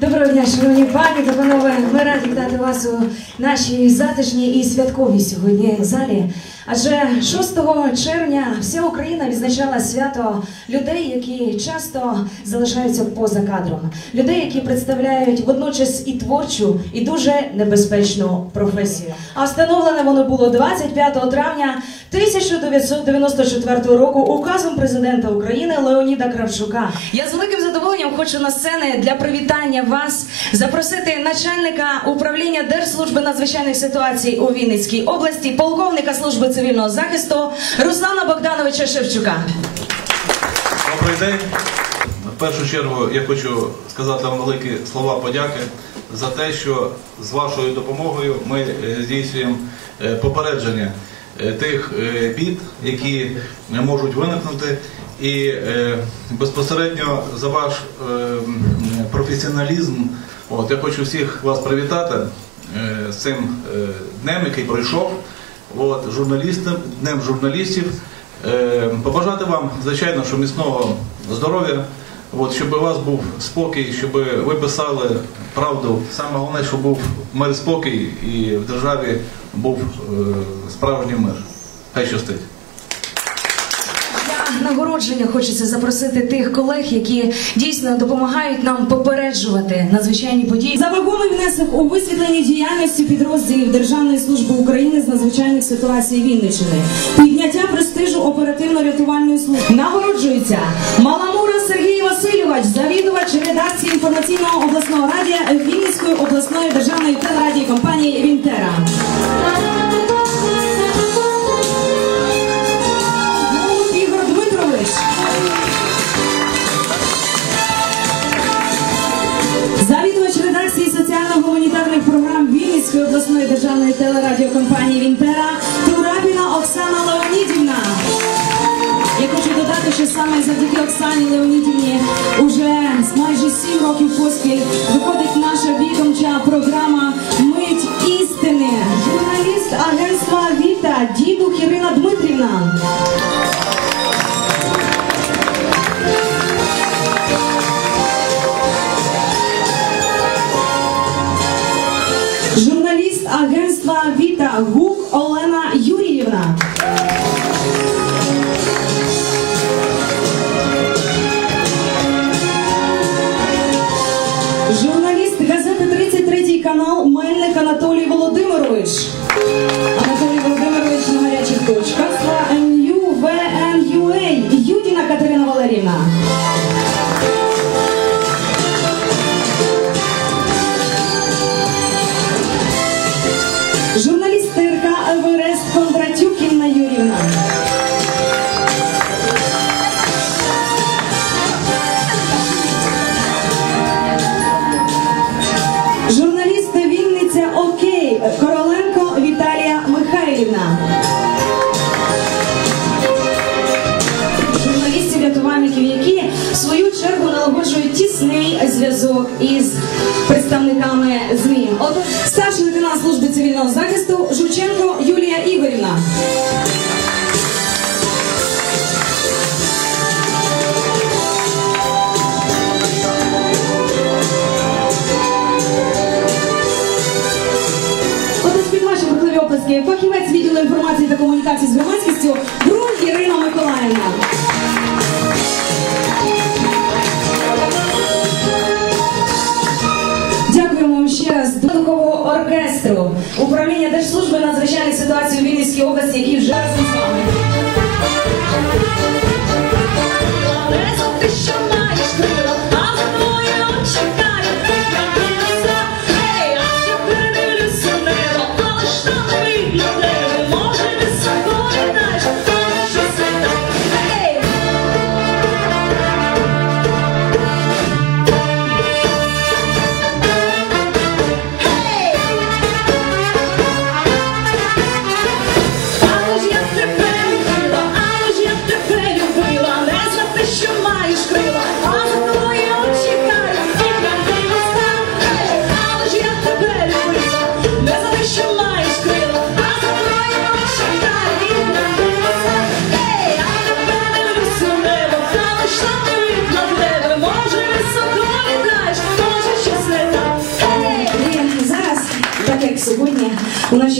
Доброго дня, шановні пані та панове. Ми раді вітати вас у нашій затишній і святковій сьогодні залі. Адже 6 червня вся Україна відзначала свято людей, які часто залишаються поза кадром, людей, які представляють водночас і творчу, і дуже небезпечну професію. А встановлене воно було 25 травня 1994 року указом президента України Леоніда Кравчука. Я з великим задоволенням хочу на сцени для привітання вас запросити начальника управління Держслужби надзвичайних ситуацій у Вінницькій області, полковника служби цивільного захисту Руслана Богдановича Шевчука. Добрий день. В першу чергу я хочу сказати вам великі слова подяки за те, що з вашою допомогою ми е, здійснюємо е, попередження е, тих бід, які можуть виникнути, і е, безпосередньо за ваш е, професіоналізм. От я хочу всіх вас привітати е, з цим е, днем, який пройшов. От, журналістам, днем журналістів. Е, побажати вам, звичайно, що міцного здоров'я, от, щоб у вас був спокій, щоб ви писали правду. Саме головне, щоб був мир спокій і в державі був е, справжній мир. Хай щастить. Нагородження хочеться запросити тих колег, які дійсно допомагають нам попереджувати надзвичайні події. За вагомий внесок у висвітленні діяльності підрозділів Державної служби України з надзвичайних ситуацій Вінниччини, підняття престижу оперативно-рятувальної служби нагороджується Маламура Сергій Васильович, завідувач редакції інформаційного обласного радіо Вінницької обласної державної телерадіокомпанії Вінтера. Що саме завдяки Оксані Леонідівні уже з майже сім років поспіль виходить наша відомча програма Мить істини. Журналіст агентства Віта Дідух Ірина Дмитрівна. Журналіст агентства Віта Гук Олена Юріївна. Мельник Анатолій Володимирович. Рятувальників, які в свою чергу налагоджують тісний зв'язок із представниками ЗМІ. Отож, старший лейтенант служби цивільного захисту Жученко Юлія Ігорівна. Фахівець відділу інформації та комунікації з громадськістю Брун Ірина Миколаївна. Оркестру управління Держслужби надзвичайних ситуацій у Вінницькій області, який вже разом з вами.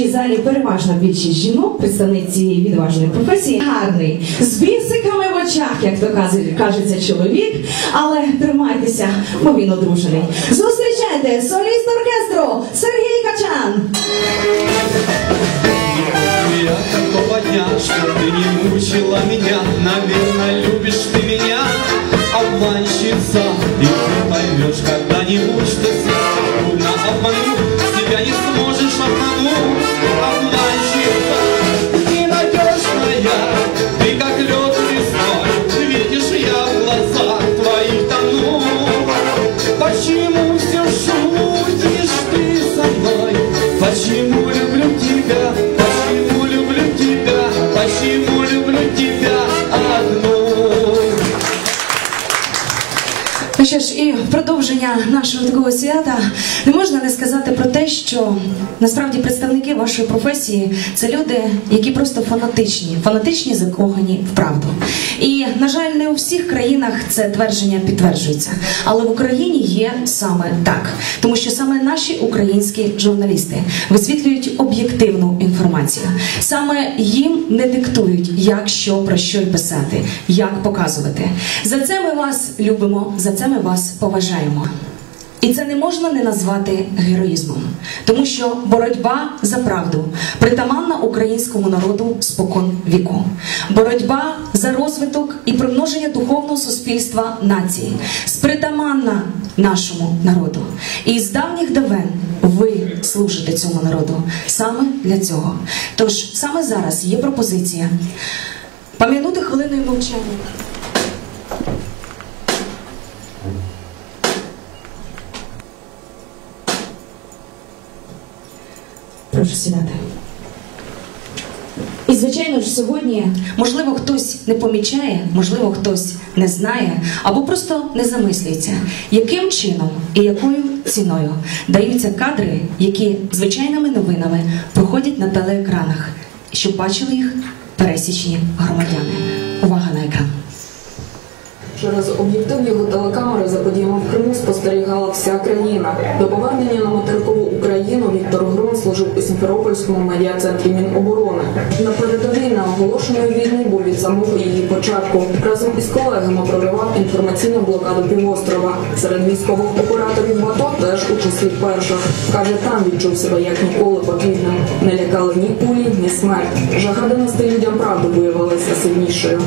Нашій залі переважна більшість жінок, представниць цієї відважної професії, гарний, з бісиками в очах, як то кажеться чоловік, але тримайтеся, бо він одружений. Зустрічайте соліст оркестру Сергій Качан. Я такого дня, что ты не мучила меня Ну що ж, і в продовження нашого такого свята не можна не сказати про те, що насправді представники вашої професії це люди, які просто фанатичні, фанатичні закохані в правду. І на жаль, не у всіх країнах це твердження підтверджується, але в Україні є саме так, тому що саме наші українські журналісти висвітлюють об'єктивну інформацію. Саме їм не диктують, як що про що й писати, як показувати. За це ми вас любимо, за це ми вас поважаємо. І це не можна не назвати героїзмом, тому що боротьба за правду притаманна українському народу спокон віку. Боротьба за розвиток і примноження духовного суспільства нації спритаманна нашому народу. І з давніх давен ви служите цьому народу саме для цього. Тож саме зараз є пропозиція пам'янути хвилиною мовчання. Прошу сідати. І звичайно ж сьогодні, можливо, хтось не помічає, можливо, хтось не знає, або просто не замислюється, яким чином і якою ціною даються кадри, які звичайними новинами проходять на телеекранах, щоб бачили їх пересічні громадяни. Увага на екран. Через об'єктив його телекамери за подіями в Криму спостерігала вся країна. До повернення на материкову Україну Віктор служив у Сімферопольському медіа-центрі Міноборони. На передовій на оголошеної війни був від самого її початку. Разом із колегами проривав інформаційну блокаду півострова. Серед військових операторів в АТО теж у числі перших. Каже, там відчув себе як ніколи потрібним. Не лякали ні кулі, ні смерть. Жага донести людям правду виявилася сильнішою.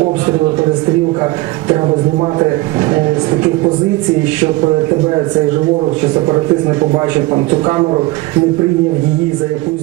Обстріли, перестрілка, треба знімати е, з таких позицій, щоб е, тебе цей же ворог чи сепаратист не побачив там цю камеру, не прийняв її за якусь.